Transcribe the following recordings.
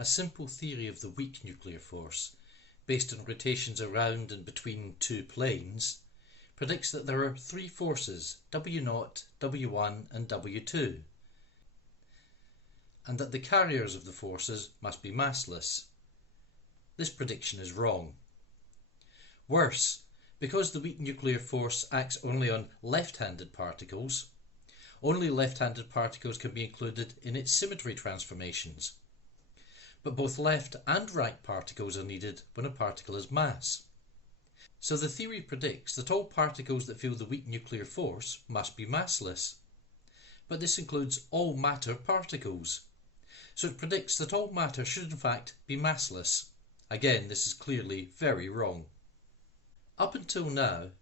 A simple theory of the weak nuclear force, based on rotations around and between two planes, predicts that there are three forces, W0, W1 and W2, and that the carriers of the forces must be massless. This prediction is wrong. Worse, because the weak nuclear force acts only on left-handed particles, only left-handed particles can be included in its symmetry transformations. But both left and right particles are needed when a particle has mass. So the theory predicts that all particles that feel the weak nuclear force must be massless. But this includes all matter particles. So it predicts that all matter should in fact be massless. Again, this is clearly very wrong. Up until now,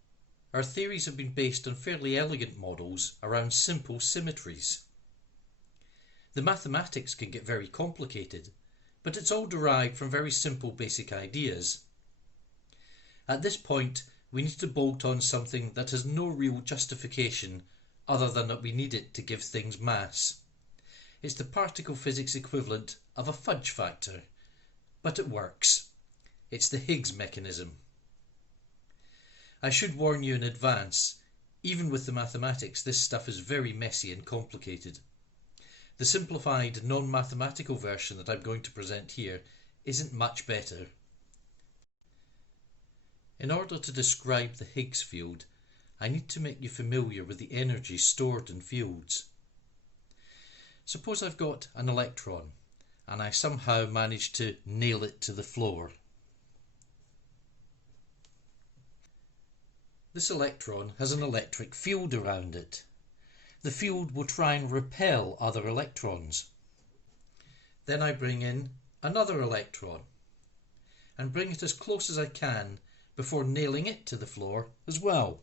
our theories have been based on fairly elegant models around simple symmetries. The mathematics can get very complicated, but it's all derived from very simple basic ideas. At this point, we need to bolt on something that has no real justification other than that we need it to give things mass. It's the particle physics equivalent of a fudge factor, but it works. It's the Higgs mechanism. I should warn you in advance, even with the mathematics, this stuff is very messy and complicated. The simplified, non-mathematical version that I'm going to present here isn't much better. In order to describe the Higgs field, I need to make you familiar with the energy stored in fields. Suppose I've got an electron, and I somehow manage to nail it to the floor. This electron has an electric field around it. The field will try and repel other electrons. Then I bring in another electron and bring it as close as I can before nailing it to the floor as well.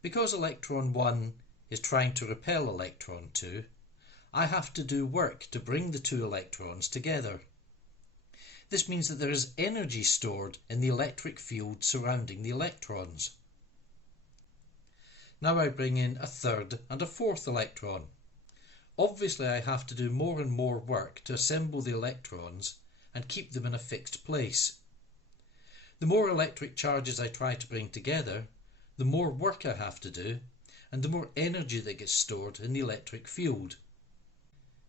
Because electron 1 is trying to repel electron 2, I have to do work to bring the two electrons together. This means that there is energy stored in the electric field surrounding the electrons. Now I bring in a third and a fourth electron. Obviously I have to do more and more work to assemble the electrons and keep them in a fixed place. The more electric charges I try to bring together, the more work I have to do, and the more energy that gets stored in the electric field.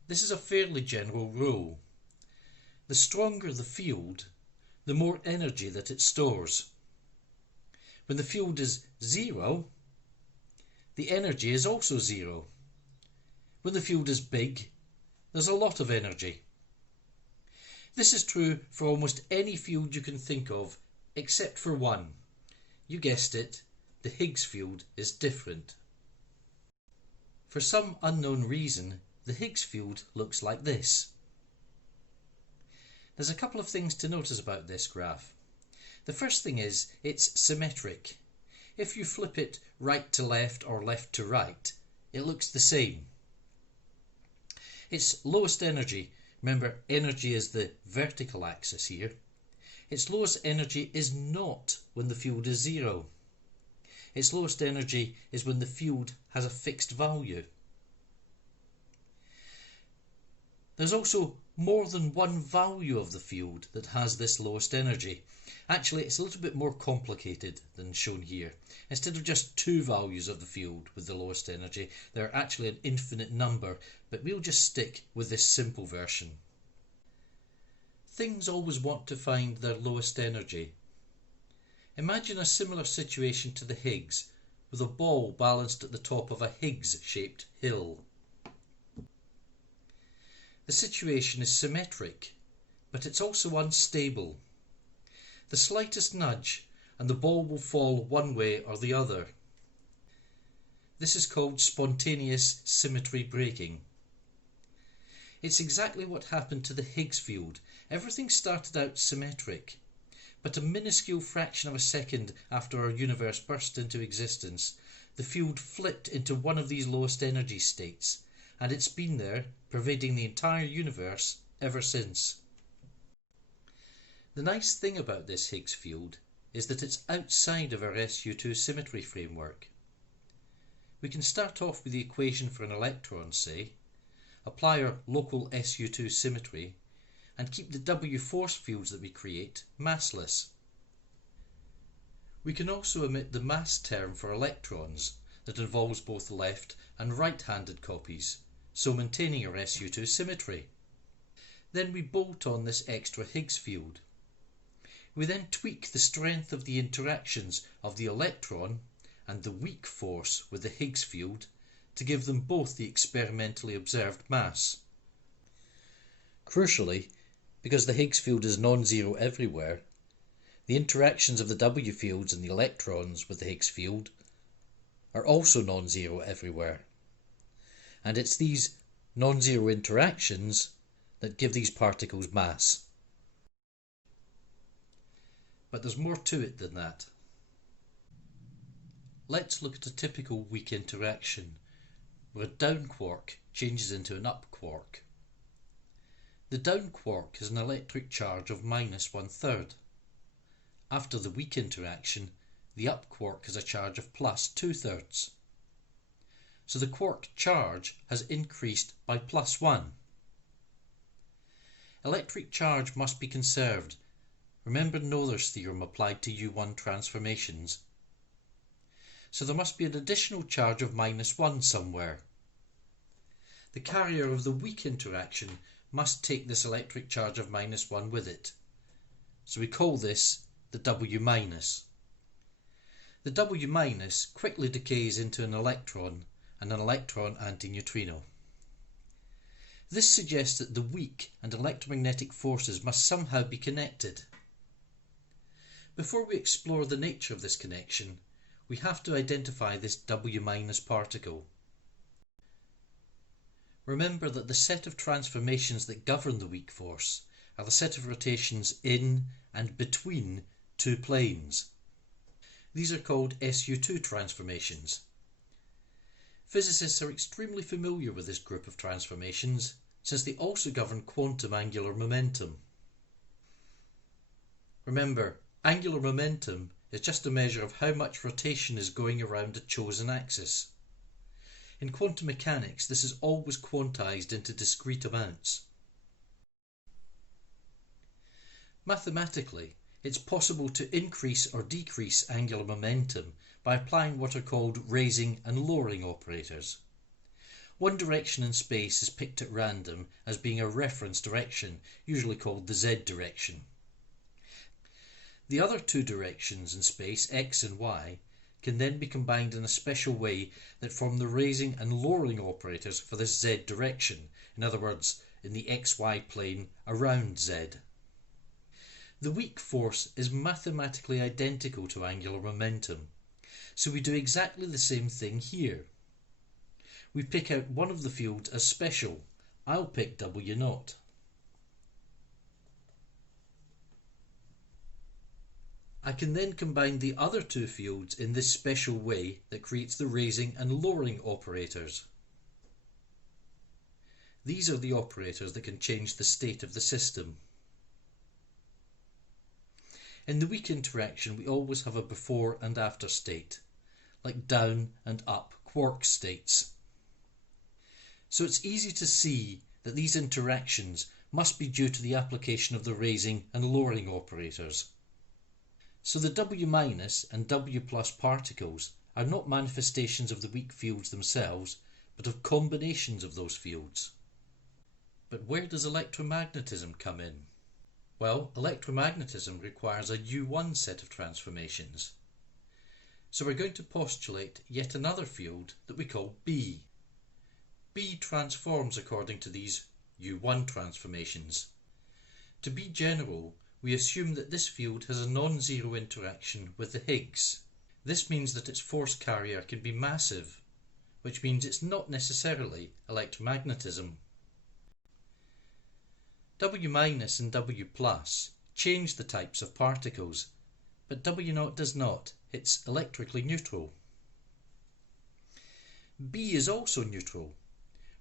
This is a fairly general rule. The stronger the field, the more energy that it stores. When the field is zero, the energy is also zero. When the field is big, there's a lot of energy. This is true for almost any field you can think of, except for one. You guessed it, the Higgs field is different. For some unknown reason, the Higgs field looks like this. There's a couple of things to notice about this graph. The first thing is it's symmetric. If you flip it right to left or left to right, it looks the same. Its lowest energy, remember energy is the vertical axis here, its lowest energy is not when the field is zero. Its lowest energy is when the field has a fixed value. There's also more than one value of the field that has this lowest energy. Actually, it's a little bit more complicated than shown here. Instead of just two values of the field with the lowest energy, there are actually an infinite number, but we'll just stick with this simple version. Things always want to find their lowest energy. Imagine a similar situation to the Higgs, with a ball balanced at the top of a Higgs-shaped hill. The situation is symmetric, but it's also unstable. The slightest nudge and the ball will fall one way or the other. This is called spontaneous symmetry breaking. It's exactly what happened to the Higgs field. Everything started out symmetric, but a minuscule fraction of a second after our universe burst into existence, the field flipped into one of these lowest energy states, and it's been there, pervading the entire universe ever since. The nice thing about this Higgs field is that it's outside of our SU2 symmetry framework. We can start off with the equation for an electron, say, apply our local SU2 symmetry, and keep the W force fields that we create massless. We can also omit the mass term for electrons that involves both left and right-handed copies, so maintaining our SU2 symmetry. Then we bolt on this extra Higgs field. We then tweak the strength of the interactions of the electron and the weak force with the Higgs field to give them both the experimentally observed mass. Crucially, because the Higgs field is non-zero everywhere, the interactions of the W fields and the electrons with the Higgs field are also non-zero everywhere. And it's these non-zero interactions that give these particles mass. But there's more to it than that. Let's look at a typical weak interaction where a down quark changes into an up quark. The down quark has an electric charge of -1/3. After the weak interaction, the up quark has a charge of +2/3. So the quark charge has increased by +1. Electric charge must be conserved. Remember Noether's theorem applied to U1 transformations. So there must be an additional charge of -1 somewhere. The carrier of the weak interaction must take this electric charge of -1 with it. So we call this the W-. The W- quickly decays into an electron and an electron antineutrino. This suggests that the weak and electromagnetic forces must somehow be connected. Before we explore the nature of this connection, we have to identify this W- particle. Remember that the set of transformations that govern the weak force are the set of rotations in and between two planes. These are called SU2 transformations. Physicists are extremely familiar with this group of transformations since they also govern quantum angular momentum. Remember, angular momentum is just a measure of how much rotation is going around a chosen axis. In quantum mechanics, this is always quantized into discrete amounts. Mathematically, it's possible to increase or decrease angular momentum by applying what are called raising and lowering operators. One direction in space is picked at random as being a reference direction, usually called the z direction. The other two directions in space, x and y, can then be combined in a special way that form the raising and lowering operators for this z direction, in other words, in the xy plane around z. The weak force is mathematically identical to angular momentum, so we do exactly the same thing here. We pick out one of the fields as special. I'll pick W0. I can then combine the other two fields in this special way that creates the raising and lowering operators. These are the operators that can change the state of the system. In the weak interaction, we always have a before and after state, like down and up quark states. So it's easy to see that these interactions must be due to the application of the raising and lowering operators. So the W- and W+ particles are not manifestations of the weak fields themselves, but of combinations of those fields. But where does electromagnetism come in? Well, electromagnetism requires a U1 set of transformations. So we're going to postulate yet another field that we call B. B transforms according to these U1 transformations. To be general, we assume that this field has a non-zero interaction with the Higgs. This means that its force carrier can be massive, which means it's not necessarily electromagnetism. W- and W+ change the types of particles, but W0 does not. It's electrically neutral. B is also neutral.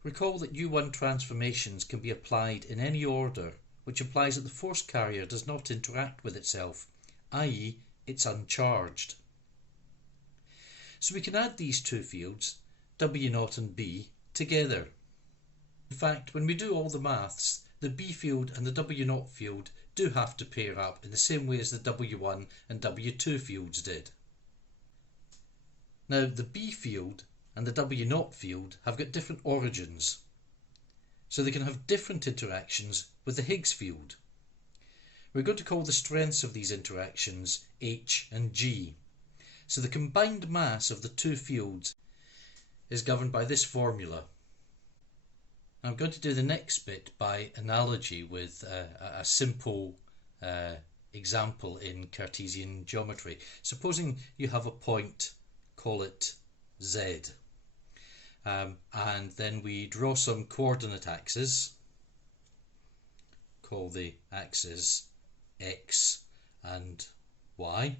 Recall that U1 transformations can be applied in any order, which implies that the force carrier does not interact with itself, i.e. it's uncharged. So we can add these two fields, W0 and B, together. In fact, when we do all the maths, the B field and the W0 field do have to pair up in the same way as the W1 and W2 fields did. Now, the B field and the W0 field have got different origins, so they can have different interactions with the Higgs field. We're going to call the strengths of these interactions H and G. So the combined mass of the two fields is governed by this formula. I'm going to do the next bit by analogy with a simple example in Cartesian geometry. Supposing you have a point, call it Z, and then we draw some coordinate axes, call the axes X and Y,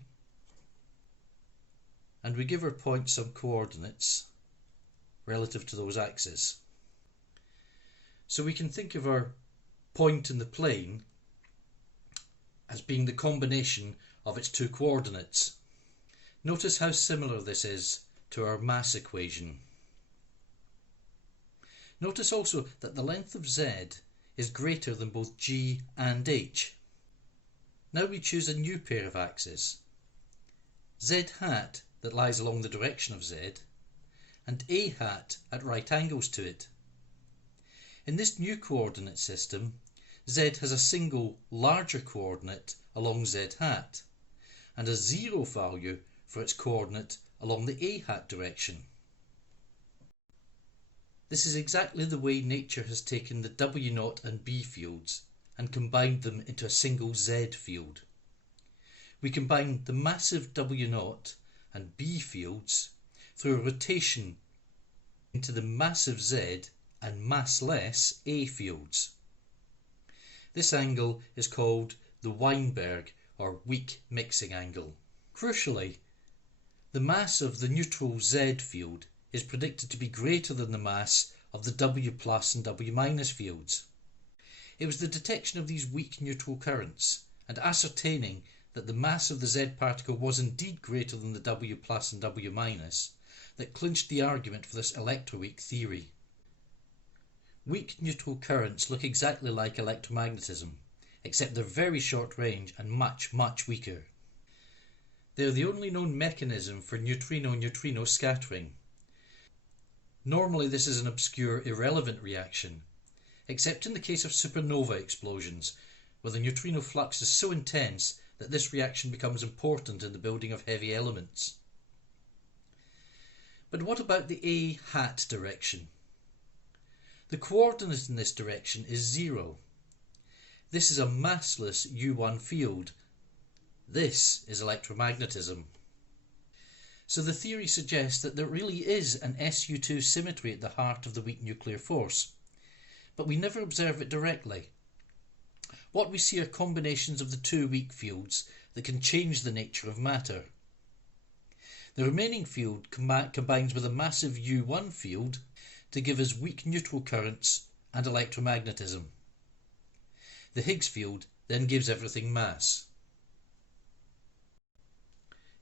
and we give our point some coordinates relative to those axes. So we can think of our point in the plane as being the combination of its two coordinates. Notice how similar this is to our mass equation. Notice also that the length of Z is greater than both G and H. Now we choose a new pair of axes, Z hat that lies along the direction of Z, and A hat at right angles to it. In this new coordinate system, Z has a single larger coordinate along Z hat, and a zero value for its coordinate along the A hat direction. This is exactly the way nature has taken the W0 and B fields and combined them into a single Z field. We combine the massive W0 and B fields through a rotation into the massive Z and massless A fields. This angle is called the Weinberg or weak mixing angle. Crucially, the mass of the neutral Z field is predicted to be greater than the mass of the W plus and W minus fields. It was the detection of these weak neutral currents and ascertaining that the mass of the Z particle was indeed greater than the W plus and W minus that clinched the argument for this electroweak theory. Weak neutral currents look exactly like electromagnetism, except they're very short range and much, much weaker. They are the only known mechanism for neutrino-neutrino scattering. Normally this is an obscure, irrelevant reaction, except in the case of supernova explosions, where the neutrino flux is so intense that this reaction becomes important in the building of heavy elements. But what about the A hat direction? The coordinate in this direction is 0. This is a massless U1 field. This is electromagnetism. So the theory suggests that there really is an SU2 symmetry at the heart of the weak nuclear force, but we never observe it directly. What we see are combinations of the two weak fields that can change the nature of matter. The remaining field combines with a massive U1 field to give us weak neutral currents and electromagnetism. The Higgs field then gives everything mass.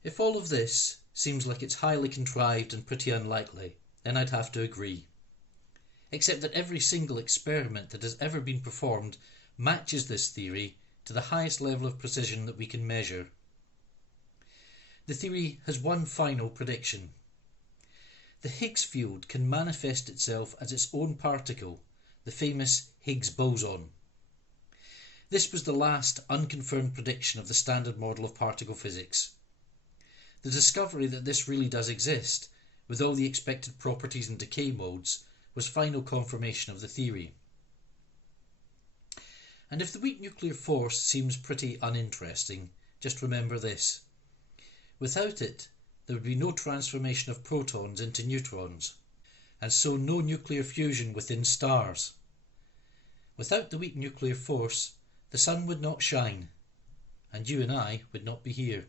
If all of this seems like it's highly contrived and pretty unlikely, then I'd have to agree. Except that every single experiment that has ever been performed matches this theory to the highest level of precision that we can measure. The theory has one final prediction. The Higgs field can manifest itself as its own particle, the famous Higgs boson. This was the last unconfirmed prediction of the standard model of particle physics. The discovery that this really does exist, with all the expected properties and decay modes, was final confirmation of the theory. And if the weak nuclear force seems pretty uninteresting, just remember this. Without it, there would be no transformation of protons into neutrons, and so no nuclear fusion within stars. Without the weak nuclear force, the sun would not shine, and you and I would not be here.